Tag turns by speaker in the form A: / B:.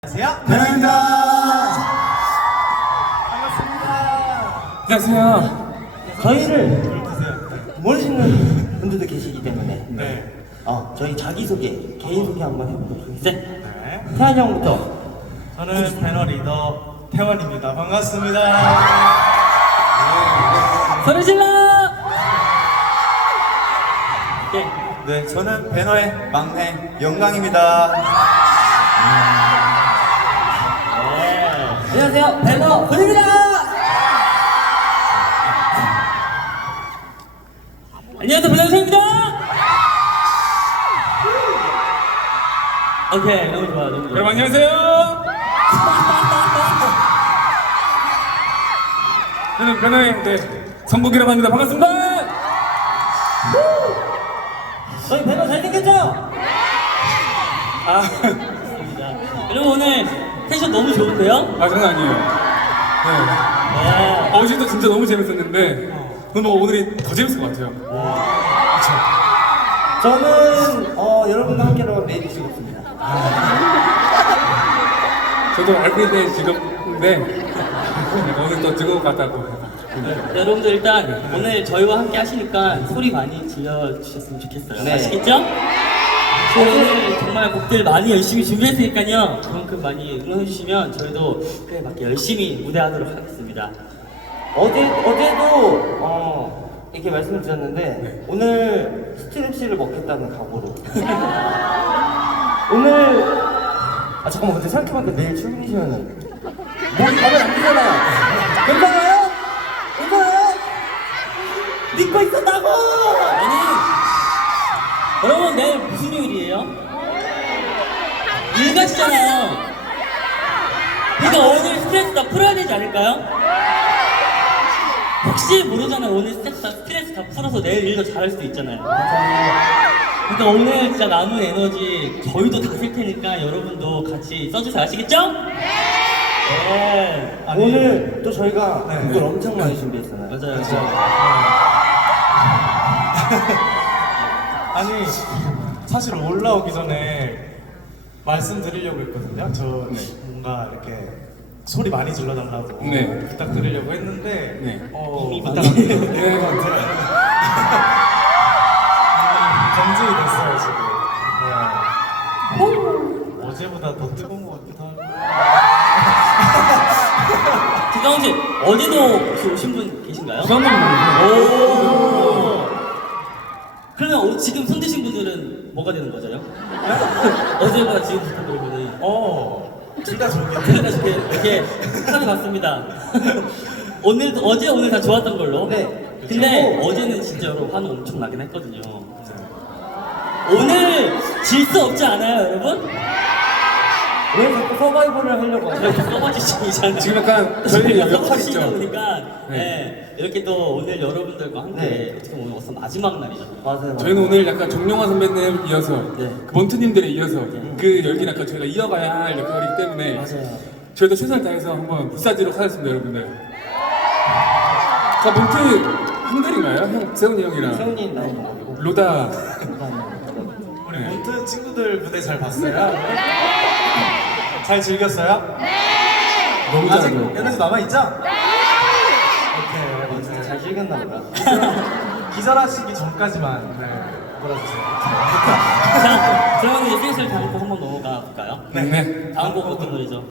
A: 안녕하세요.
B: 배나입니다.
A: 반갑습니다.
B: 안녕하세요.
C: 저희를
A: 드세요.
C: 모르시는 분들도 계시기 때문에
A: 네.
C: 저희 자기소개, 개인소개 한번 해보도록 하겠습니다.
A: 네.
C: 태환이 형부터.
A: 저는 패널 리더 태원입니다. 반갑습니다.
C: 소리 질러! 네.
B: 네, 저는 배너의 막내 영광입니다.
C: 안녕하세요, 배너 권입니다! 안녕하세요, 배너입니다! 오케이, 너무 좋아, 너무 좋아.
D: 여러분 안녕하세요. 저는 변호의 성국이라고 합니다. 반갑습니다.
C: 저희 배너 잘생겼죠?
D: 아,
C: 여러분 오늘 텐션 너무 좋은데요?
D: 장난 아니에요. 네.
C: 네.
D: 어제도 진짜 너무 재밌었는데 오늘 뭐 오늘이 더 재밌을 것 같아요.
C: 저는 여러분과 함께로 매일 즐겁습니다.
D: 저도 알고 있는 직업인데 오늘 또 즐거울 것 같다고.
E: 여러분들 일단 오늘 저희와 함께 하시니까 소리 많이 질러주셨으면 좋겠어요.
C: 네.
E: 아시겠죠? 오늘 정말 곡들 많이 열심히 준비했으니까요. 그만큼 많이 응원해주시면 저희도 그에 맞게 열심히 무대하도록 하겠습니다.
C: 어제도 이렇게 말씀을 드렸는데 오늘 스트랩시를 먹겠다는 각오로 오늘 잠깐만 근데 생각해보니까 내일 출근이시면은 목이 가면 안 되잖아요. 괜찮아요? 괜찮아요? 믿고 있었다고!
E: 아니, 여러분 내일 무슨 요일이에요? 일 가시잖아요. 그러니까 오늘 스트레스 다 풀어야 되지 않을까요? 혹시 모르잖아요. 오늘 스트레스 다 풀어서 내일 일도 잘할 수도 있잖아요. 그러니까 오늘 진짜 남은 에너지 저희도 다 쓸 테니까 여러분도 같이 써주세요. 아시겠죠? 네.
C: 오늘 또 저희가
A: 네.
C: 곡을 엄청 많이 준비했잖아요.
E: 맞아요.
A: 아니 사실 올라오기 전에 말씀드리려고 했거든요. 저 뭔가 이렇게 소리 많이 질러달라고
D: 네.
A: 부탁드리려고 했는데
D: 네.
E: 이미
A: 부탁
E: 많이
A: 안 드려도 될것 같아요. 검증이 됐어요 지금. 네. 어제보다 더 뜨거운 것 같기도 하고.
E: 김강훈 씨, 어제도 혹시 오신 분 계신가요?
D: 수학만
E: 오. 그러면 지금 손 드신 분들은 뭐가 되는 거죠? 어제보다 지금 부터 그러면은
A: 둘 다 좋겠네.
E: 그러니까 이렇게 카드 봤습니다. 어제 오늘 다 좋았던 걸로.
C: 네.
E: 근데 어제는 진짜로 환호 엄청 나긴 했거든요. 오늘 질 수 없지 않아요, 여러분?
C: 왜 자꾸 서바이벌을 하려고 하세요?
E: 저희 서버지식이잖아요.
D: 지금 약간 저희 역할 있죠?
E: 보니까
D: 네.
E: 네. 이렇게 또 오늘 여러분들과 함께
C: 네.
E: 어떻게 보면 어서 마지막 날이죠.
C: 맞아요.
D: 저희는 오늘 약간 정용화 선배님 이어서
E: 네.
D: 그 몬트님들에 이어서 그 열기는 약간 저희가 이어가야 할 역할이기 때문에
E: 맞아요.
D: 저희도 최선을 다해서 한번 불사지도록 하겠습니다, 여러분들. 자, 몬트 형들인가요? 형 세훈이 형이랑
C: 세훈이 나오는 거고.
D: 로다.
A: 우리
D: 네.
A: 몬트 친구들 무대 잘 봤어요? 잘 즐겼어요?
D: 너무
A: 아직
D: 잘하죠.
A: 에너지 남아있죠? 오케이,
C: 진짜 잘 즐겼나 보다.
A: 기절하시기 전까지만 놀아주세요.
E: 자, 그러면 이제 슬슬 다음 곡 한번 넘어가 볼까요?
D: 네.
E: 다음 곡 어떤 노래죠?